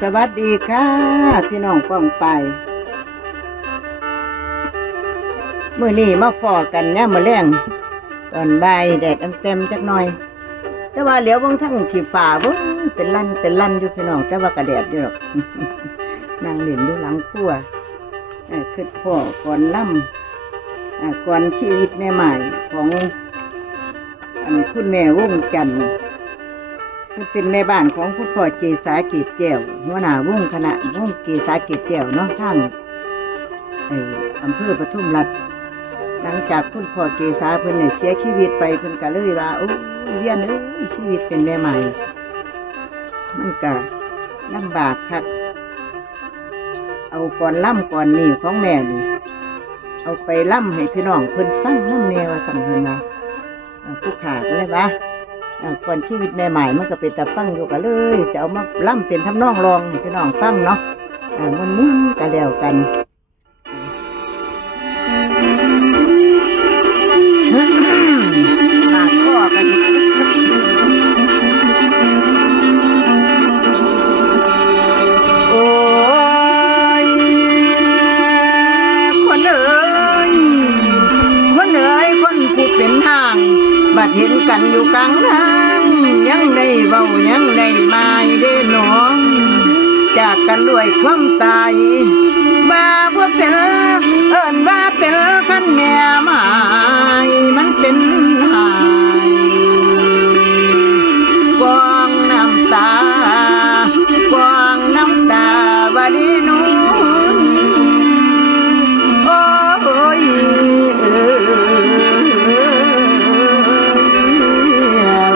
สวัสดีค่ะพี่น้องป้องไปมื้อนี้มาพอกันเนี่ยมื้อแลงตอนบ่ายแดดเต็มจักหน่อยแต่ว่าเหลียวบางทั้งขี้ฟ้าเบิ่งเป็นลั่นอยู่พี่น้องแต่ว่ากระแดดอยู่หรอกนั่งเล่นอยู่หลังครัวคือพ่อก่อนล่ำก่อนชีวิตแม่ใหม่ของคุณแม่วงจันทร์คือเป็นแม่บ้านของคุณพ่อเจษาเกตแก้วหัวหน้าวงคณะวงเจษาเกตแก้วเนาะทั้งอำเภอปทุมรัฐหลังจากคุณพ่อเจษาเพิ่นเสียชีวิตไปเพิ่นก็เลยว่าโอ้เวียนชีวิตเป็นแม่ใหม่มันก็ลำบากคักเอาก่อนล่ำก่อนนี่ของแม่นี่เอาไปล่ำให้พี่น้องเพิ่นฟังน้ำแนวสั่งเพิ่นว่าผู้ขาก็เลยว่าก่อนชีวิตแม่ใหม่มันก็เป็นตาฟังอยู่กันเลยจะเอามาล่ำเป็นทำนองรองให้พี่น้องฟังเนาะมันกันแล้วกันมาข้อกันโอ้ยคนเอ๋ยคนผู้เป็นทางบัดเห็นกันอยู่กลางทางยังได้เว้ายังได้มาได้หนองจากกันด้วยความตายว่าบ่เป็นว่าเป็นคันแม่หมายมันเป็นหายกองน้ำตว่าดีนูโอ้ย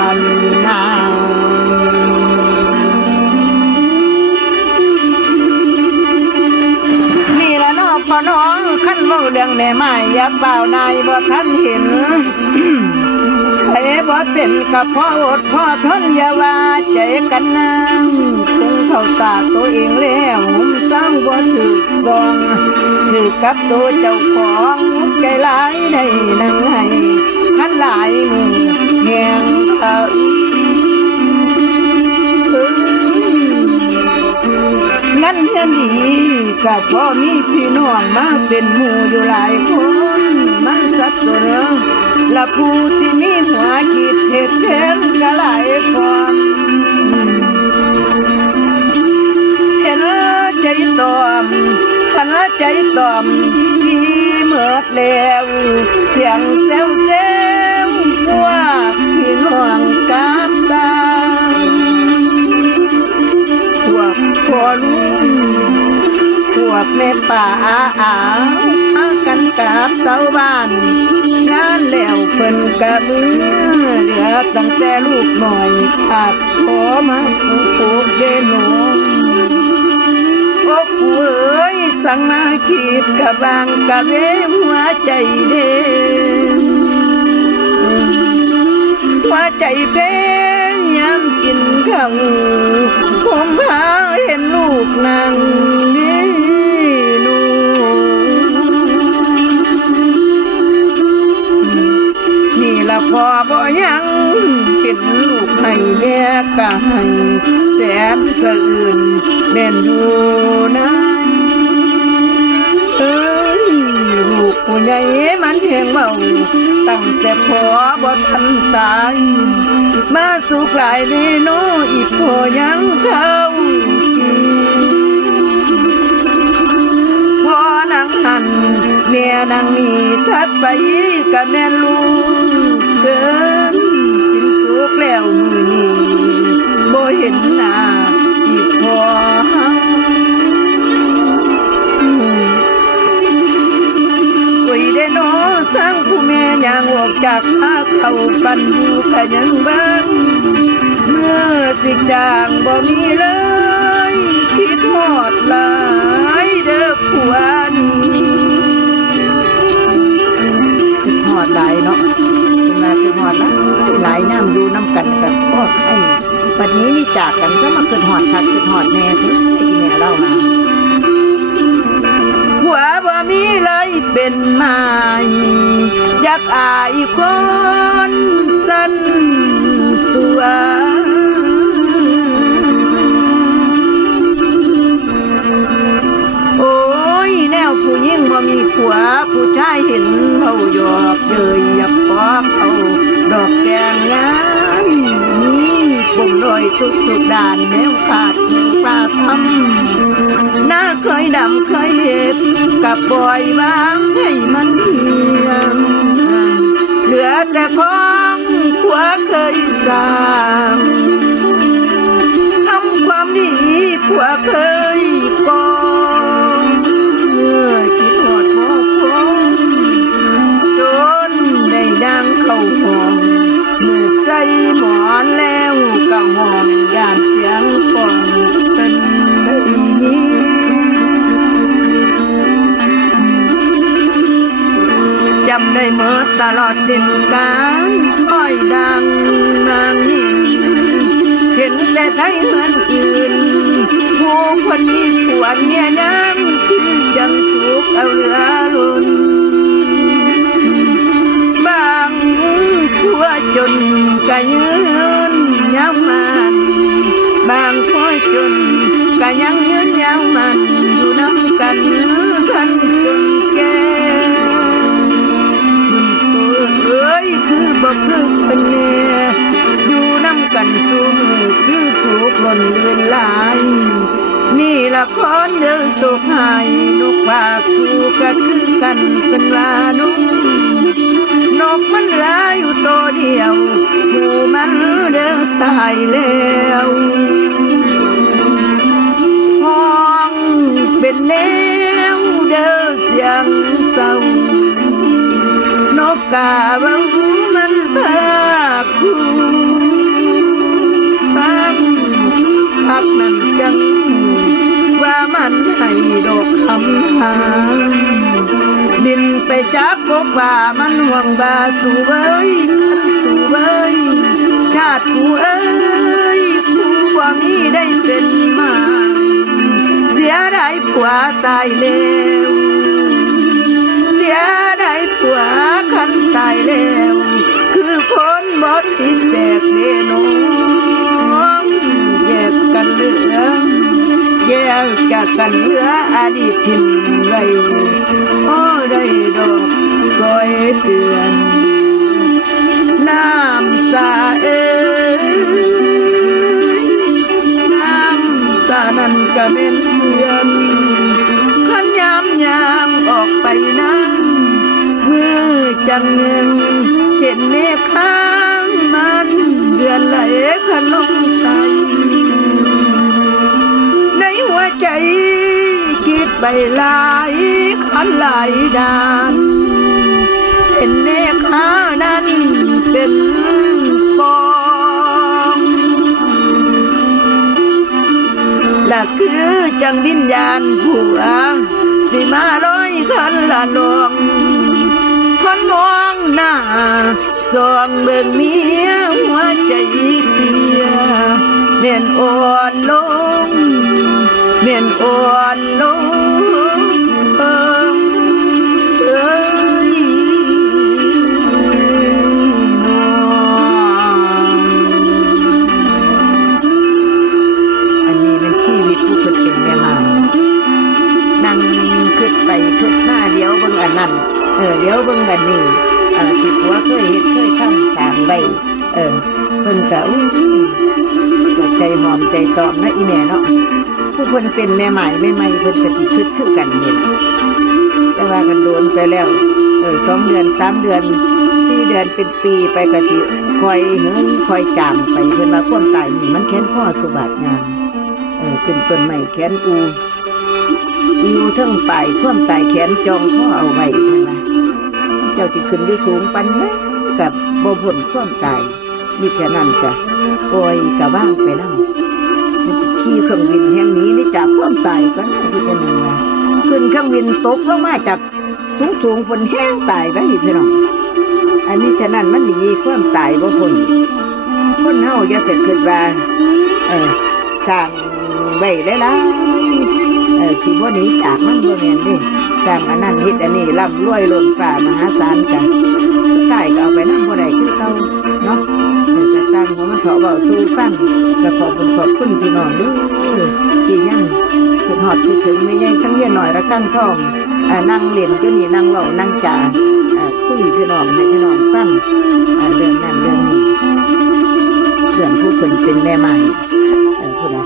ลันนานี่ละน้องพ่อน้องขั้นเว้าเรื่องแม่ไม้อย่าเปล่านายบ่ทันเห็นไผบ่เป็นกับพ่ออดพ่อทนอย่าว่าใจกันนางคงเข้าตาตัวเองแล้วหุ่มสร้างบ่ถือกองถือกับตัวเจ้าของใจหลายได้นั่งให้คันหลายมือแหงเขางั้นเฮียนดีกับพ่อมีพี่น้องมาเป็นหมู่อยู่หลายคนมันสับสนและผู้ที่มีหัวคิดเหตุเห็นก็หลายคนเห็นใจตอมพันใจตอมพี่เมื่อแล้วเสียงเซลว่าพี่น้องกับตาพวกพ่อลุงพวกแม่ป่าอากันกับเจ้าบ้านงานแล้วเพิ่นกะมือเหลือตั้งแต่ลูกหน่อยขาดขอมาผูกเดนงโอ้กูเอ้ยสั่งมาคิดกะบางกะเวหัวใจเด่นหัวใจเป็นยามกินข้าวผมหาเห็นลูกนั่งนี่ละพอบ่ยังเป็นลูกให้แม่กะให้แสนสะอื่นแม่นอยู่นะลูกผู้ใหญ่มันเพียงเบาตั้งแต่พอบ่ทันตายมาสุขหลายนี่โนอีกพอยังเข้ากินพอนั่งหันแม่นั่งนี่ทัดไปกับแม่ลูกเกินกินสุกแล้วมือนี้บ่เห็นหน้าอีกพอคุยได้น้อทั้งผู้แม่ย่างออกจากหาเขาปันดูขยันบ้างเมื่อสิจางบ่มีเลยคิดหอดหลายเด้อผัวนี่คิดหอดหลายเนาะมาคิดหอดหลายน้ำดูน้ำกันกับพ่อไข่ปัจนี้นี่จากกันก็มาคิดหอดคักคิดหอดแน่ที่แม่เล่ามาหัวบ่มีเลยเป็นไม้อยากอายคนสั้นตัว อกเยยอยากขอเขาดอกแกงงานนี้ปุ่มลอยทุกด่านแนวขาดมือปลาทำหน้าเคยดำเคยเห็ดกับบ่อยวางให้มันเหี่ยมเหลือแต่ของผัวเคยสร้างทำความดีผัวเคยก่อเมื่อคิดหอดหมอกคงจนได้ดังเข้าห้องเมื่อใจหมอนแล้วก็ห้องยานเสียงก่อนเป็นได้ยินจำได้เมื่อตลอดเส้นการค่อยดังนางนิ่งเห็นแต่ไทยเฮือนอื่นผู้คนนี้ผัวเมียยังคือจังสุกเอาเหลือล้นบางผัวจนกะยืนยาวมันบางผัวจนกะยังยืนยาวมันอยู่น้ำกันกันจนแก่เอ้ยคือบ่คือเป็นแน่อยู่น้ำกันสู้มือคือถูกหล่นเลือนลายนี่ละคนเดินโชคหายนกปากคู่ก็คือกันเป็นลานุนกมันเหลืออยู่ตัวเดียวผู้มันเดินตายแล้วห้องเป็นแนวเดินเสียงเศร้านกกาบังมันพาคู่ฟังพักนั้นจังว่ามันให้ดอกคำหาบินไปจับกบว่ามันห่วงบาสู่เว้ยสู่เว้ยชาติกูเอ้ยกูว่ามีได้เป็นมาเสียดายผัวตายแล้วเสียดายผัวคันตายแล้วคือคนบดติดแบบเดนองแยกกันเหลือแยกจากกันเหลืออดีตทิ้งไว้โอ้ได้ดอกคอยเตือนน้ำตาเอ้ยน้ำตานั้นก็เป็นเพื่อนขันยามยางออกไปนั้นมือจังเงินเห็นเมฆข้างมันเดือนไหลขันลงใต้ในหัวใจคิดไปหลายขันหลายด้านเห็นเมฆข้านั้นเป็นฟองและคือจังวิญญาณผัวสิมาลอยขันละลวงคนมองหน้าสองเบิ่งเมียหัวใจเปียเมียนอ่อนลงเมียนอ่อนลงเอ้ยอันนี้เป็นชีวิตผู้คนเป็นแม่มานั่งขึ้นไปขึ้นหน้าเดี๋ยวเบิ่งอันนั้นเดี๋ยวเบิ่งอันนี้ที่ผัวเคยเฮ็ดเคยทำสร้างไว้เพิ่นก็ก็ใจหอมใจตอมนะอีแม่เนาะผู้เพิ่นเป็นแม่ใหม่เพิ่นก็สิคิดคือกันนี่ล่ะแต่ว่ากันโดนไปแล้ว2 เดือน3 เดือน4 เดือนเป็นปีไปก็สิค่อยจางไปเพิ่นว่าความตายนี่มันแค้นข้อสุบาทงามขึ้นต้นไม้แค้นอูเทิงปลายความตายแขนจองข้อเอาไว้เพิ่นว่าเจ้าที่ขึ้นอยู่สูงปันนะกับบ่พ้นความตายนี่แค่นั้นจ้ะปล่อยกะว่างไปนำขี่เครื่องบินแห่งนี้นี่จากความตายก็น่าที่จะนึงว่าขึ้นเครื่องบินตกลงมาจากสูงๆบนแห้งตายไปพี่น้องอันนี้ฉะนั้นมันหนีความตายบ่พ้นคนเฮาอย่าเสร็จคิดว่าสร้างไว้ได้ล่ะสิบ่หนีจากมันบ่แม่นเด้สร้างอันนั้นเฮ็ดอันนี้ร่ำรวยล้นฟ้ามหาศาลกันสุดท้ายก็เอาไปนำบ่ได้คือเก่าเนาะจะสร้างของมันเถาะเว้าสู่ฟังก็ขอบคุณพี่น้องเด้อที่ยังขึ้น หอดคิดถึงไม่ใช่สังเวียนหน่อยระกั้งทองนั่งเล่นอยู่นี่นั่งเล่านั่งจ่าคุยพี่น้องให้พี่น้องฟังเรื่องนั้นเรื่องนี้เรื่องผู้คนเป็นแม่ไม้พูดนะ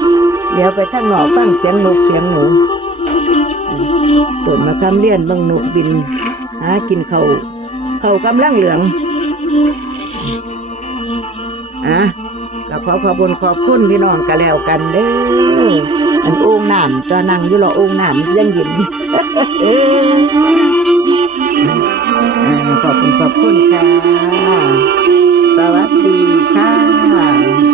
เดี๋ยวไปทางหนอฟังเสียงนกเสียงหนูตื่นมาคำเลี้ยนบางนกบินหากินเขากำลังเหลืองก็ขอบคุณพี่น้องกันแล้วกันเด้ออันโอ่งน้ำจะนั่งอยู่รอโอ่งน้ำยังเย็นขอบคุณค่ะสวัสดีค่ะ